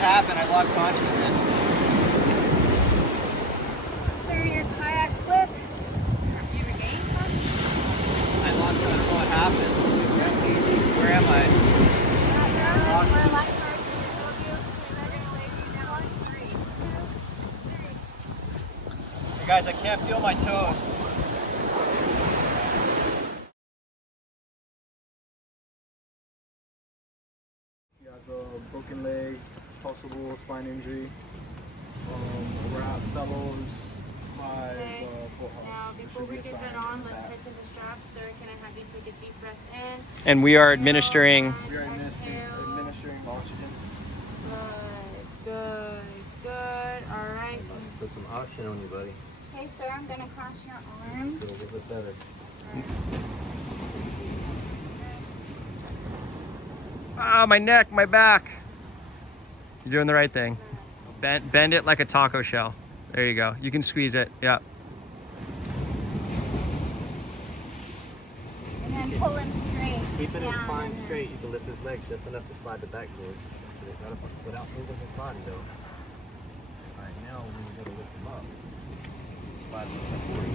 happened. I lost consciousness. Sir, your kayak flipped. You regained consciousness? I lost. I don't know what happened. Where am I? Where lifeguards told you. They're gonna wave you down. 3, 2, 3. Hey guys, I can't feel my toes. He has a broken leg, possible spine injury, wrap bellows, Okay. foot Now, house. before we get that on, let's tighten the straps. Sir, can I have you take a deep breath in? And we are administering. We are administering oxygen. Good. All right. Put some oxygen on you, buddy. Okay, sir, I'm gonna cross your arm. Feel a little bit better. Ah, my neck, my back. You're doing the right thing. Bend it like a taco shell. There you go. You can squeeze it. Yeah. And then pull him straight. Keeping his down spine and then- straight, you can lift his legs just enough to slide the backboard. Without moving his body, though. Alright, now we're going to lift him up. Slide him forward.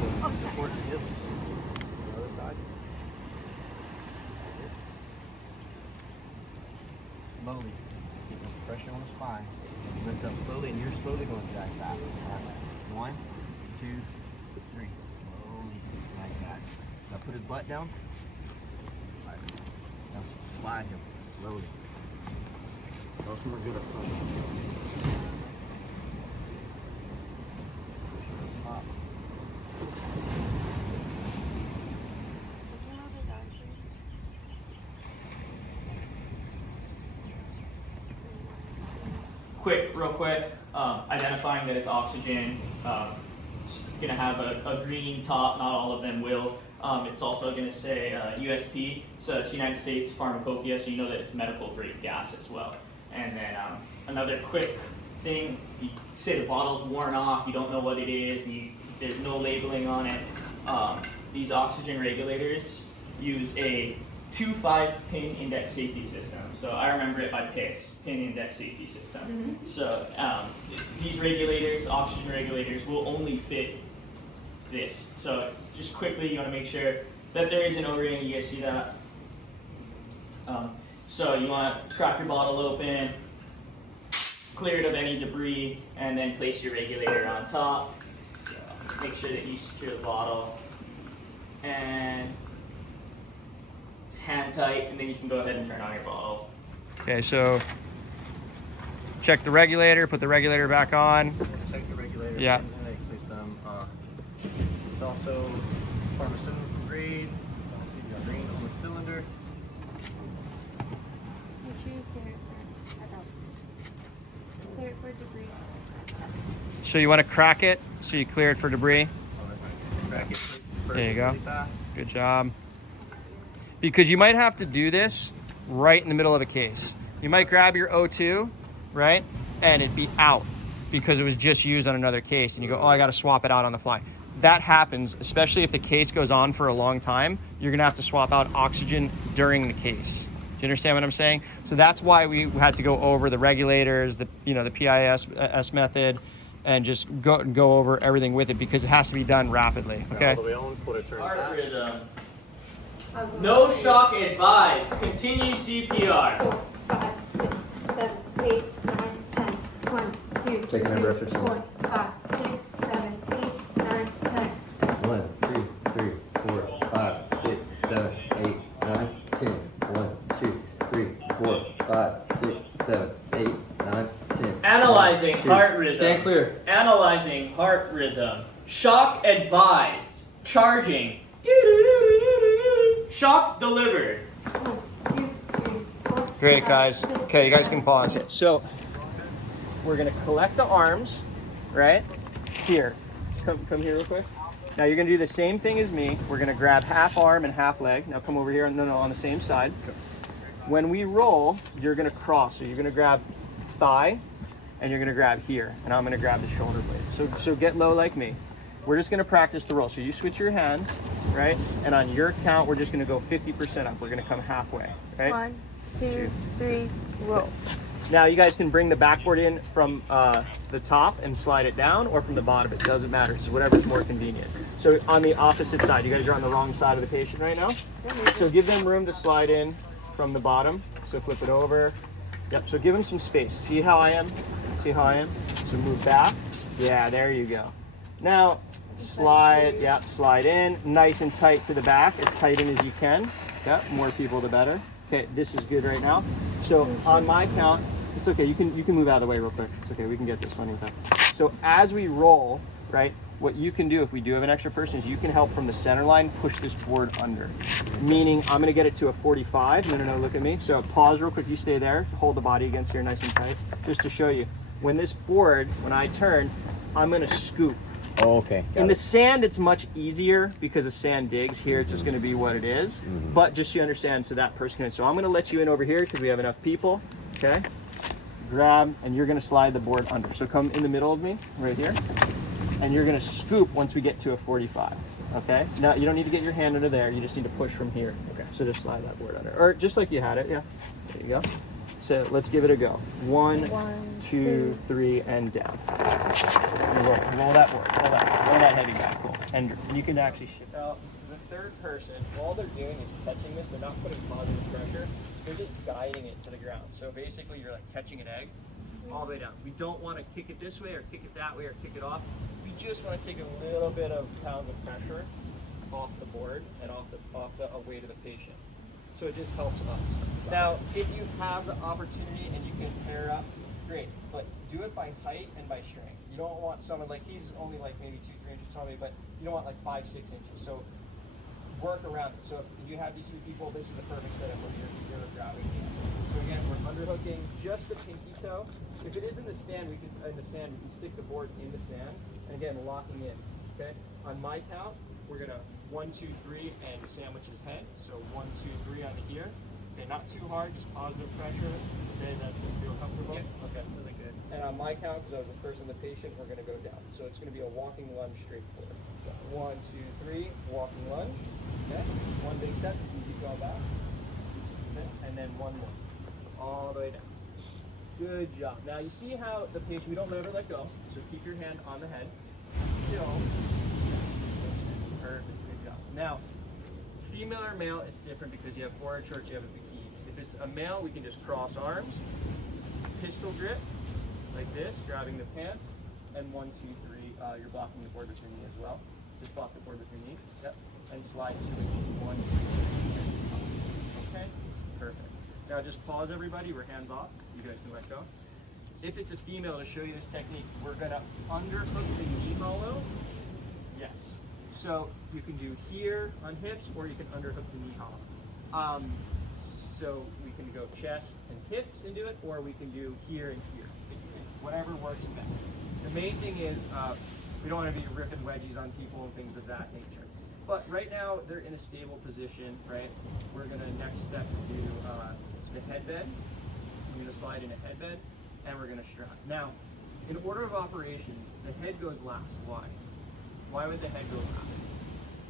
So support the hips. The other side. Slowly. Keeping pressure on the spine. Lift up slowly, and you're slowly going to drag back. Alright. 1, 2, 3. Slowly, like that. Now put his butt down. Alright. Now slide him slowly. Those who are good up front. Stop. Real quick, identifying that it's oxygen. It's gonna have a green top, not all of them will. It's also gonna say USP, so it's United States Pharmacopoeia, so you know that it's medical grade gas as well. And then another quick thing, you say the bottle's worn off, you don't know what it is, there's no labeling on it. These oxygen regulators use a 2-5 pin index safety system. So I remember it by PICS, pin index safety system. So these regulators, oxygen regulators, will only fit this. So just quickly, you want to make sure that there is an O-ring. You guys see that? So you want to crack your bottle open, clear it of any debris, and then place your regulator on top. So make sure that you secure the bottle. And it's hand tight, and then you can go ahead and turn on your bottle. Okay, so check the regulator, put the regulator back on. Check the regulator. Yeah. Pin index system. It's also pharmaceutical grade. Give you a green on the cylinder. Make sure you clear it first. I don't. Clear it for debris. So you want to crack it so you clear it for debris. Crack it. There you go. Really fast. Good job. Because you might have to do this right in the middle of a case. You might grab your O2, right? And it'd be out because it was just used on another case. And you go, oh, I got to swap it out on the fly. That happens, especially if the case goes on for a long time. You're going to have to swap out oxygen during the case. Do you understand what I'm saying? So that's why we had to go over the regulators, the PIS method, and just go over everything with it because it has to be done rapidly. Okay. All the way on, put it turn Heart back. rhythm. No shock advised. Continue CPR. 4, 5, 6, 7, 8, 9, 10. 1, 2, Take a number after 3, 4, 5, 6, 7, 8, 9, 10. 1, 2, 3, 4, 5, 6, 7, 8, 9, 10. 1, 2, 3, 4, 5, 6, 7, 8, 9, 10. Analyzing heart rhythm. Stand clear. Analyzing heart rhythm. Shock advised. Charging. Shock delivered. 1, 2, 3, 4. Great, guys. Okay, you guys can pause it. So we're gonna collect the arms, right? Here, come here real quick. Now you're gonna do the same thing as me. We're gonna grab half arm and half leg. Now come over here, no, on the same side. When we roll, you're gonna cross. So you're gonna grab thigh, and you're gonna grab here, and I'm gonna grab the shoulder blade. So get low like me. We're just gonna practice the roll. So you switch your hands, right? And on your count, we're just gonna go 50% up. We're gonna come halfway, right? 1, 2, 3, roll. Now you guys can bring the backboard in from the top and slide it down, or from the bottom. It doesn't matter. It's whatever's more convenient. So on the opposite side, you guys are on the wrong side of the patient right now. So give them room to slide in from the bottom. So flip it over. Yep. So give them some space. See how I am? See how I am? So move back. Yeah, there you go. Now slide. Yep. Slide in, nice and tight to the back, as tight in as you can. Yep. More people, the better. Okay. This is good right now. So on my count. It's okay, you can move out of the way real quick. It's okay, we can get this one with that. So as we roll, right, what you can do if we do have an extra person is you can help from the center line push this board under. Meaning I'm gonna get it to a 45. No, look at me. So pause real quick, you stay there, hold the body against here nice and tight. Just to show you, when this board, when I turn, I'm gonna scoop. Oh, okay. In the sand, it's much easier because the sand digs. Here, it's just going to be what it is. But just so you understand, so that person can. So I'm going to let you in over here because we have enough people. Okay. Grab, and you're going to slide the board under. So come in the middle of me, right here, and you're going to scoop once we get to a 45. Okay. Now you don't need to get your hand under there. You just need to push from here. Okay. So just slide that board under, or just like you had it. Yeah. There you go. So let's give it a go. One, two, 3, and down. Roll that board. Roll that heavy back. Cool. And you can actually shift out. The third person, all they're doing is catching this. They're not putting positive pressure. They're just guiding it to the ground. So basically, you're like catching an egg all the way down. We don't want to kick it this way or kick it that way or kick it off. We just want to take a little bit of pounds of pressure off the board and off the away to the patient. So it just helps us. Now, if you have the opportunity and you can pair up, great. But do it by height and by strength. You don't want someone like, he's only like maybe 2-3 inches taller, but you don't want like 5-6 inches. So work around it. So if you have these 2 people, this is the perfect setup where you're grabbing the end. So again, we're underhooking just the pinky toe. If it is in the sand, we can stick the board in the sand. And again, locking in. Okay. On my count, we're gonna 1, 2, 3, and sandwich his head. So 1, 2, 3 on the ear. Okay, not too hard, just positive pressure. Okay, that feel comfortable? Yeah. Okay, really good. And on my count, because I was the person, the patient, we're gonna go down. So it's gonna be a walking lunge straight forward. So 1, 2, 3, walking lunge. Okay, one big step, you keep going back. Okay, and then one more. All the way down. Good job. Now you see how the patient, we don't ever let go. So keep your hand on the head. Chill. Perfect, good job. Now, female or male, it's different because you have orange shorts, you have a bikini. If it's a male, we can just cross arms, pistol grip, like this, grabbing the pants, and 1, 2, 3, you're blocking the board with your knee as well. Just block the board with your knee, yep, and slide to the knee, 1, 2, 3, okay, perfect. Now just pause everybody, we're hands off, you guys can let go. If it's a female, to show you this technique, we're gonna underhook the knee hollow, yes. So you can do here on hips, or you can underhook the knee hollow. So we can go chest and hips and do it, or we can do here and here. Whatever works best. The main thing is we don't want to be ripping wedgies on people and things of that nature. But right now they're in a stable position, right? We're gonna next step do the headbed. We're gonna slide in a headbed, and we're gonna strap. Now, in order of operations, the head goes last. Why? Why would the head go last?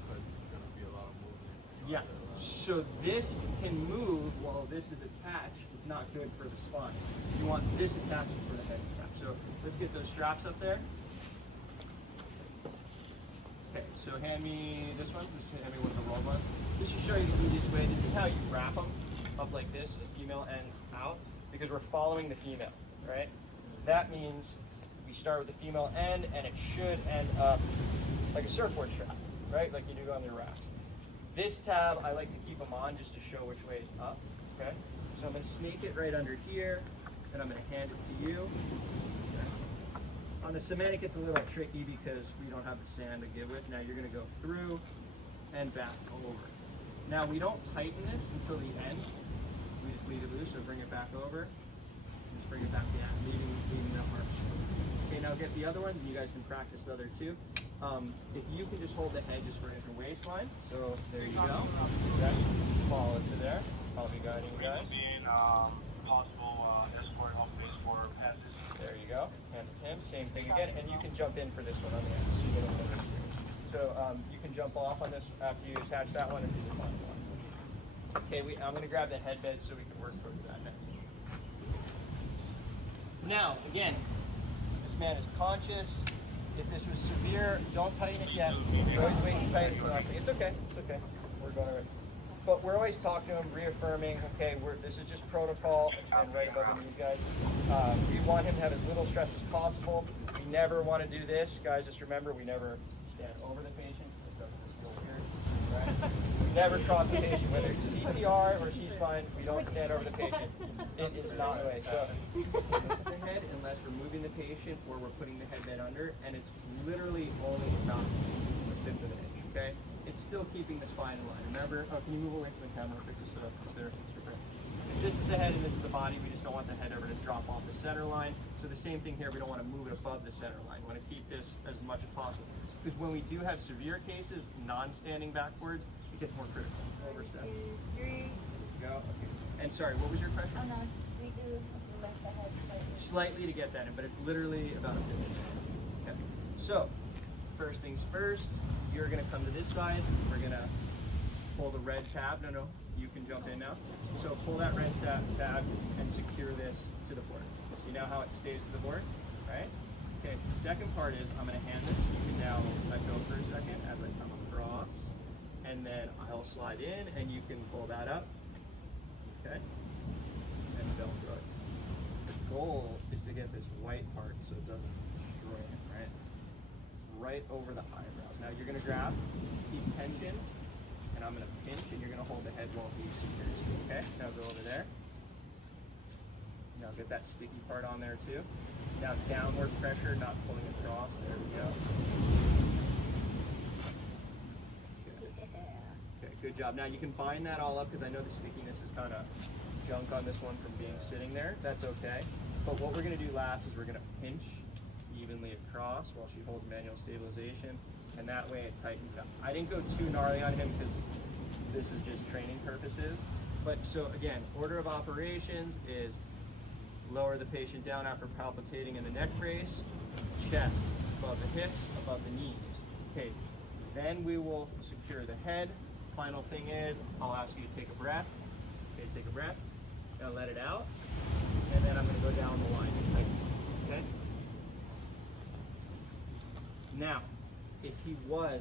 Because it's going to be a lot of movement. Yeah. So this can move while this is attached. It's not good for the spine. You want this attachment for the head strap. So let's get those straps up there. Okay, so hand me this one. Just hand me one of the roll ones. Just to show you the easiest way, this is how you wrap them up like this. The female ends out because we're following the female, right? That means we start with the female end, and it should end up like a surfboard strap, right? Like you do on your raft. This tab, I like to keep them on just to show which way is up, okay? So I'm gonna snake it right under here, and I'm gonna hand it to you. Okay. On the Semantic, it's a little tricky because we don't have the sand to give with. Now you're gonna go through and back over. Now we don't tighten this until the end. We just leave it loose, so bring it back over. Just bring it back, leaving that mark. Okay, now get the other ones, and you guys can practice the other two. If you can just hold the head just for your waistline. So there you go. Okay. Follow it to there. I'll be guiding you guys. Being possible escort home base for passes. There you go. Hand it to him. Same thing again. And you can jump in for this one on the end. So you get a little experience. So you can jump off on this after you attach that one and do the final one. Okay, I'm going to grab the headbed so we can work towards that next. Now, again, this man is conscious. If this was severe, don't tighten it yet. You always wait to tighten it till last thing. It's okay. It's okay. We're going to. But we're always talking to him, reaffirming, okay, this is just protocol, and right above the knees, guys. We want him to have as little stress as possible. We never want to do this, guys. Just remember, we never stand over the patient. This doesn't feel weird, right? We never cross the patient, whether it's CPR or C-spine. We don't stand over the patient. It is not the way. So, lift the head unless we're moving the patient or we're putting the headband under, and it's literally only about a fifth of an inch. Okay. It's still keeping the spine in line. Remember, can you move away from the camera? Just up there. If this is the head and this is the body, we just don't want the head ever to drop off the center line. So the same thing here, we don't want to move it above the center line. We want to keep this as much as possible. Because when we do have severe cases, non-standing backwards, it gets more critical. 1, 2, 3. Go. Okay. And sorry, what was your question? Oh no, we do lift the head slightly. Slightly to get that in, but it's literally about a fifth. Okay. So, first things first, you're going to come to this side. We're going to pull the red tab. No, you can jump in now. So pull that red tab and secure this to the board. See now how it stays to the board, right? Okay, the second part is I'm going to hand this. You can now let go for a second as I come across. And then I'll slide in and you can pull that up. Okay? And don't throw it. The goal is to get this white part so it doesn't destroy it, right? Right over the eyebrows. Now you're going to grab, keep tension, and I'm going to pinch, and you're going to hold the head while he secures. Okay? Now go over there. Now get that sticky part on there too. Now downward pressure, not pulling across. There we go. Okay, good job. Now you can bind that all up because I know the stickiness is kind of junk on this one from being sitting there. That's okay. But what we're going to do last is we're going to pinch evenly across while she holds manual stabilization, and that way it tightens it up. I didn't go too gnarly on him because this is just training purposes. But so again, order of operations is lower the patient down after palpitating in the neck brace, chest above the hips, above the knees. Okay, then we will secure the head. Final thing is, I'll ask you to take a breath. Okay, take a breath. Now let it out, and then I'm going to go down the line. Okay. Now, if he was